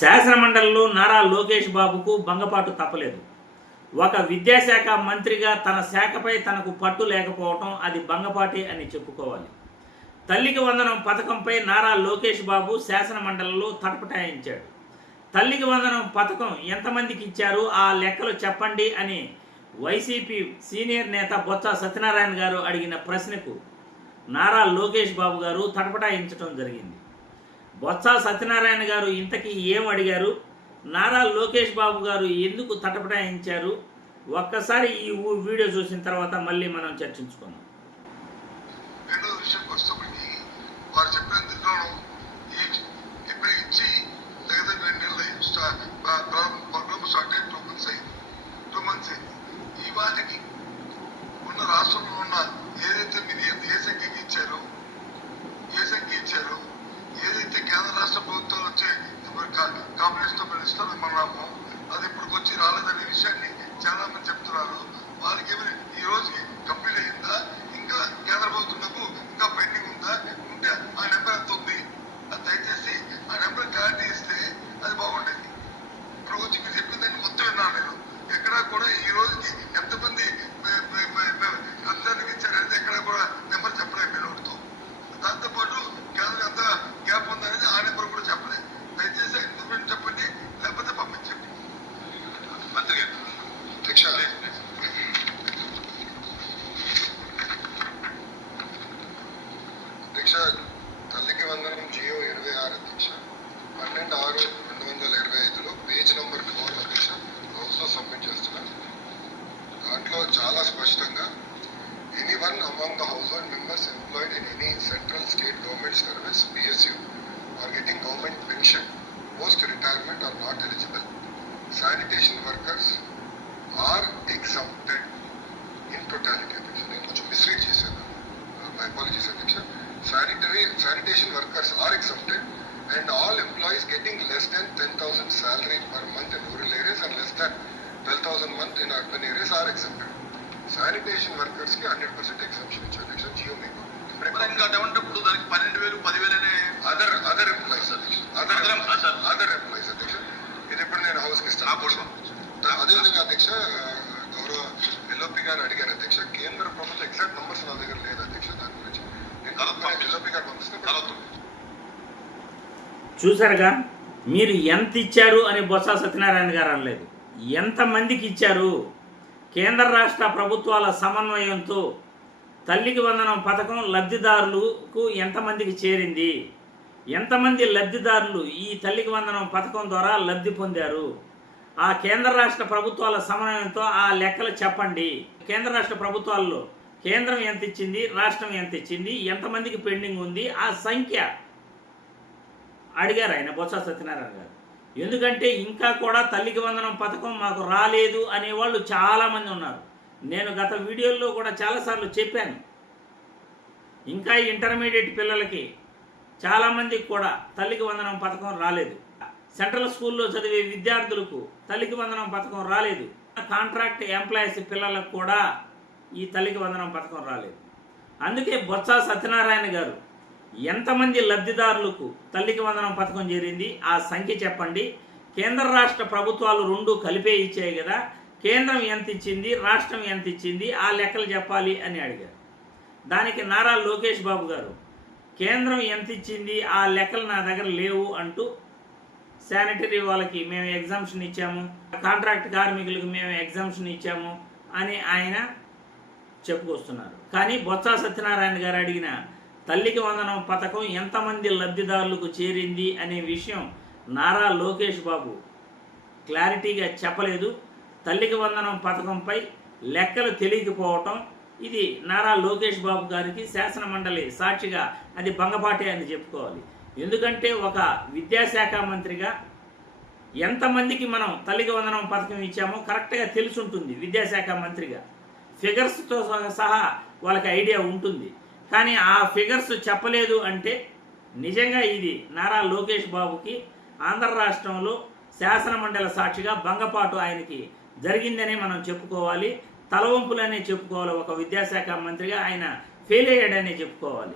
శాసనమండలిలో నారా లోకేష్ బాబుకు భంగపాటు తప్పలేదు. ఒక విద్యాశాఖ మంత్రిగా తన శాఖపై తనకు పట్టు లేకపోవటం అది భంగపాటి అని చెప్పుకోవాలి. తల్లికి వందనం పథకంపై నారా లోకేష్ బాబు శాసనమండలిలో తటపటాయించాడు. తల్లికి వందనం పథకం ఎంతమందికి ఇచ్చారు? ఆ లెక్కలు చెప్పండి అని వైసీపీ సీనియర్ నేత బొత్స సత్యనారాయణ గారు అడిగిన ప్రశ్నకు నారా లోకేష్ బాబు గారు తటపటాయించడం జరిగింది. బొత్స సత్యనారాయణ గారు ఇంతకీ ఏం అడిగారు నారా లోకేష్ బాబు గారు ఎందుకు తటపటాయించారు ఒక్కసారి ఈ వీడియో చూసిన తర్వాత మళ్ళీ మనం చర్చించుకుందాం రెండో విషయంకి వస్తామని వారు చెప్పిన దీంట్లోనూ ఇప్పుడు ఇచ్చి దగ్గర రెండు నెలలు అయ్యింది. స్టా- ప్ర- ప్ర- ప్రోగ్రామ్ స్టార్ట్ అయ్యి టూ మంత్స్ అయింది టూ మంత్స్ అయింది ఈ వాటికి ఉన్న రాష్ట్రంలో ఉన్న ఏదైతే మీరు ఏ- ఏ సంఖ్యకి ఇచ్చారో ఏ సంఖ్య ఇచ్చారో ఏదైతే కేంద్ర రాష్ట్ర ప్రభుత్వాలు వచ్చే కాంబినేషన్తో మనం ఇస్తామన్నామో అది ఇప్పుడు వచ్చి రాలేదనే విషయాన్ని చాలా మంది చెప్తున్నారు వాళ్ళకి ఏమైనా ఈ రోజుకి కంప్లీట్ అయ్యిందా ఇంకా కేంద్ర ప్రభుత్వంకు ఇంకా పెండింగ్ ఉందా ఉంటే ఆ నెంబర్ ఎంత ఉంది అది దయచేసి ఆ నెంబర్ క్లారిటీ ఇస్తే అది బాగుండేది ఇప్పుడు వచ్చి మీరు చెప్పిందని మొత్తం విన్నాను నేను ఎక్కడా కూడా ఈ రోజుకి ఎంతమంది మే- మే- మే- మే- రంజాన్కి ఇచ్చారనేది ఎక్కడా కూడా నెంబర్ చెప్పలేదు మీరు ఒకటితో దాంతోపాటు కేంద్రం ఎంత గ్యాప్ ఉందనేది ఆ నెంబర్ కూడా చెప్పలేదు దయచేసి ఆ ఇన్ఫర్మేషన్ చెప్పండి లేకపోతే పంపించండి మంత్రి గారు అధ్యక్ష అధ్యక్ష తల్లికి జియో ఇరవై ఆరు అధ్యక్ష పన్నెండు ఆరు రెండు వందల ఇరవై ఐదులో పేజ్ నెంబర్ ఫోర్ అధ్యక్ష హౌస్లో సబ్మిట్ చేస్తున్నాను దాంట్లో చాలా స్పష్టంగా any one among the household members employed in any central state government service PSU are getting government pension post retirement are not eligible sanitation workers are exempted in totality అధ్యక్ష నేను కొంచెం misread చేశాను. Uh, my apologies అధ్యక్ష. Sanitary sanitation workers are exempted and all employees getting less than ten thousand salary per month in rural areas and less than twelve thousand month in urban areas are exempted sanitation వర్కర్స్కి hundred percent exemption ఇచ్చారు. అధ్యక్ష జియో మీకు మరి ఇంకా అటువంటిప్పుడు దానికి పన్నెండు వేలు పదివేలు అనే అదర్ అదర్ ఎంప్లాయీస్ అధ్యక్ష other Other employees, sir. Other employees అధ్యక్ష. ఇది ఇప్పుడు నేను హౌస్కి నా ఇస్తాను కోసం అదేవిధంగా అధ్యక్ష గౌరవ ఎల్ఓపి గారు అడిగారు అధ్యక్ష. కేంద్ర ప్రభుత్వం ఎగ్జాక్ట్ నంబర్స్ నా దగ్గర లేదు అధ్యక్ష. దాని చూసారుగా మీరు ఎంత ఇచ్చారు అని బొత్స సత్యనారాయణ గారు అనలేదు. ఎంతమందికి ఇచ్చారు? కేంద్ర రాష్ట్ర ప్రభుత్వాల సమన్వయంతో తల్లికి వందనం పథకం లబ్ధిదారులకు ఎంతమందికి చేరింది? ఎంతమంది లబ్ధిదారులు ఈ తల్లికి వందనం పథకం ద్వారా లబ్ధి పొందారు? ఆ కేంద్ర రాష్ట్ర ప్రభుత్వాల సమన్వయంతో ఆ లెక్కలు చెప్పండి. కేంద్ర రాష్ట్ర ప్రభుత్వాల్లో కేంద్రం ఎంత ఇచ్చింది రాష్ట్రం ఎంత ఇచ్చింది ఎంతమందికి పెండింగ్ ఉంది? ఆ సంఖ్య అడిగారు ఆయన బొత్స సత్యనారాయణ గారు. ఎందుకంటే ఇంకా కూడా తల్లికి వందనం పథకం మాకు రాలేదు అనేవాళ్ళు చాలామంది ఉన్నారు. నేను గత వీడియోల్లో కూడా చాలాసార్లు చెప్పాను. ఇంకా ఇంటర్మీడియట్ పిల్లలకి చాలామందికి కూడా తల్లికి వందనం పథకం రాలేదు. సెంట్రల్ స్కూల్లో చదివే విద్యార్థులకు తల్లికి వందనం పథకం రాలేదు. కాంట్రాక్ట్ ఎంప్లాయీస్ పిల్లలకు కూడా ఈ తల్లికి వందనం పథకం రాలేదు. అందుకే బొత్స సత్యనారాయణ గారు ఎంతమంది లబ్ధిదారులకు తల్లికి వందనం పథకం చేరింది? ఆ సంఖ్య చెప్పండి. కేంద్ర రాష్ట్ర ప్రభుత్వాలు రెండు కలిపే ఇచ్చాయి కదా. కేంద్రం ఎంత ఇచ్చింది? రాష్ట్రం ఎంత ఇచ్చింది? ఆ లెక్కలు చెప్పాలి అని అడిగారు. దానికి నారా లోకేష్ బాబు గారు కేంద్రం ఎంత ఇచ్చింది? ఆ లెక్కలు నా దగ్గర లేవు అంటూ శానిటరీ వాళ్ళకి మేము ఎగ్జామ్షన్ ఇచ్చాము. కాంట్రాక్ట్ కార్మికులకు మేము ఎగ్జామ్షన్ ఇచ్చాము అని ఆయన చెప్పుకొస్తున్నారు. కానీ బొత్స సత్యనారాయణ గారు అడిగిన తల్లికి వందనం పథకం ఎంతమంది లబ్ధిదారులకు చేరింది అనే విషయం నారా లోకేష్ బాబు క్లారిటీగా చెప్పలేదు. తల్లికి వందనం పథకంపై లెక్కలు తెలియకపోవటం ఇది నారా లోకేష్ బాబు గారికి శాసన మండలి సాక్షిగా అది భంగపాటే అని చెప్పుకోవాలి. ఎందుకంటే ఒక విద్యాశాఖ మంత్రిగా ఎంతమందికి మనం తల్లికి వందనం పథకం ఇచ్చామో కరెక్ట్గా తెలిసి ఉంటుంది విద్యాశాఖ మంత్రిగా. ఫిగర్స్తో సహా- సహా వాళ్ళకి ఐడియా ఉంటుంది. కానీ ఆ ఫిగర్స్ చెప్పలేదు అంటే నిజంగా ఇది నారా లోకేష్ బాబుకి ఆంధ్ర రాష్ట్రంలో శాసనమండలి సాక్షిగా భంగపాటు ఆయనకి జరిగిందనే మనం చెప్పుకోవాలి. తలవంపులనే చెప్పుకోవాలి. ఒక విద్యాశాఖ మంత్రిగా ఆయన ఫెయిల్ అయ్యాడనే చెప్పుకోవాలి.